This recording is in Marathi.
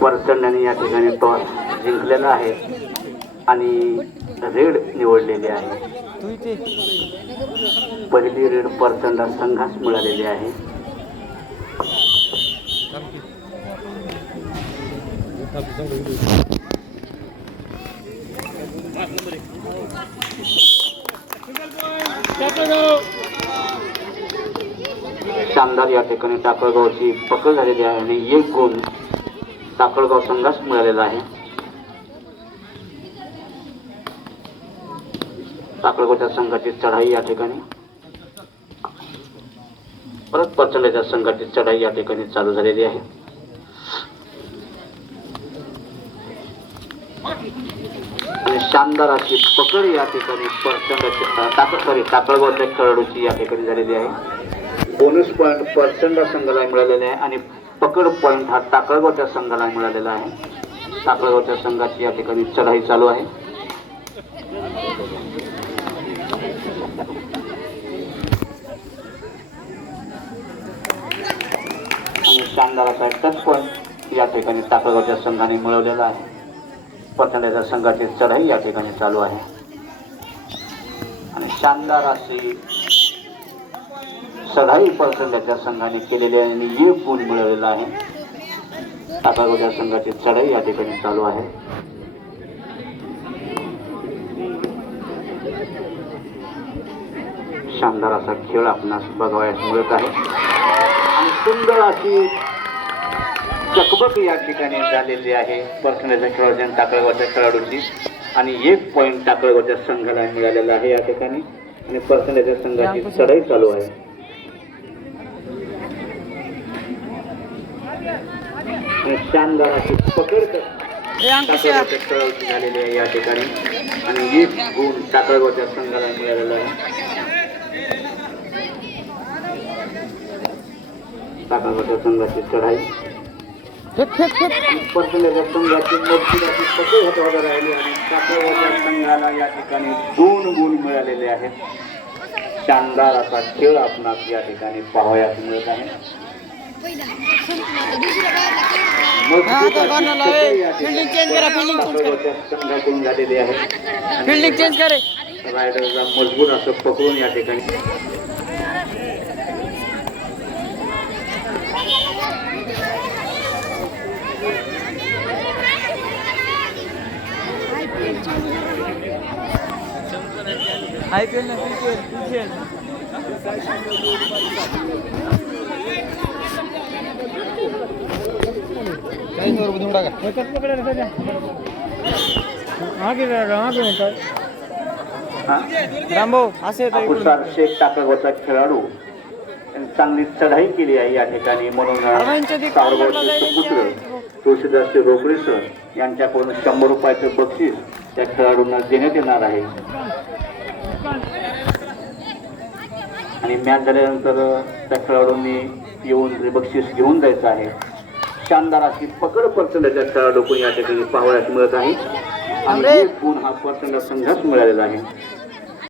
परचंडाने या ठिकाणी टॉस जिंकलेला आहे आणि रेड निवडलेली आहे. पहिली रेड परचंडा संघास मिळालेली आहे. शानदार या ठिकाणी टाकळगावची पकड झालेली आहे आणि 1 गुण टाकळगाव संघास मिळालेला आहे. टाकळगावच्या संघाची चढाई या ठिकाणी परत परचंडाच्या संघाची चढाई या ठिकाणी चालू झालेली आहे. आणि शानदार अशी पकड या ठिकाणी टाकळगावच्या खेळाडूची या ठिकाणी झालेली आहे. बोनस पॉइंट परचंडा संघाला मिळालेला आहे आणि पकड पॉइंट हा टाकळगावच्या संघाला मिळालेला आहे. टाकळगावच्या संघाची या ठिकाणी चढाई चालू आहे. आणि शानदार असा टच पॉइंट या ठिकाणी टाकळगावच्या संघाने मिळवलेला आहे. परचंडाच्या संघाची चढाई या ठिकाणी चालू आहे आणि शानदार अशी चढाई परचंडाच्या संघाने केलेली आहे आणि 1 गुण मिळवलेला आहे. टाकळगावच्या संघाची चढाई या ठिकाणी चालू आहे. शानदार असा खेळ आपणास बघावयास मिळत आहे आणि सुंदर अशी चकबक या ठिकाणी झालेली आहे परचंडाच्या खेळाडूची आणि टाकळगावच्या खेळाडूची आणि 1 पॉइंट टाकळगावच्या संघाला मिळालेला आहे या ठिकाणी आणि परचंडाच्या संघाची चढाई चालू आहे. शानदार अशी पकड टाकळगावच्या खेळाडूची झालेली आहे या ठिकाणी आणि 1 गुण टाकळगावच्या संघाला मिळालेला आहे. टाकळगावच्या संघाची चढाई परचंडाच्या संघाची मजबूत अशी पकड हातावर राहिली आणि टाकळगावच्या संघाला या ठिकाणी 2 गुण मिळालेले आहेत. शानदार असा खेळ आपणास या ठिकाणी पाहावयास मिळत आहे. संघाकडून झालेले आहे. फील्डिंग चेंज करे रायडरला मजबूत असं पकडून या ठिकाणी IPL ना क्रिकेट काही नवर बुधून टाका एकच पकडायला सध्या आगे रामभाऊ असे अपुसार शेख टाकळगावचा खेळाडू चांगली चढाई केली आहे या ठिकाणी म्हणून पुत्र तुळशीदास रोकडे सर यांच्याकडून 100 रुपयाचं बक्षीस त्या खेळाडूंना देण्यात येणार आहे आणि मॅच झाल्यानंतर त्या खेळाडूंनी येऊन बक्षीस घेऊन जायचं आहे. शानदार अशी पकड परचंडाच्या खेळाडूकडून या ठिकाणी पाहावयास मिळत आहे आणि 1 गुण हा परचंडा संघास मिळालेला आहे.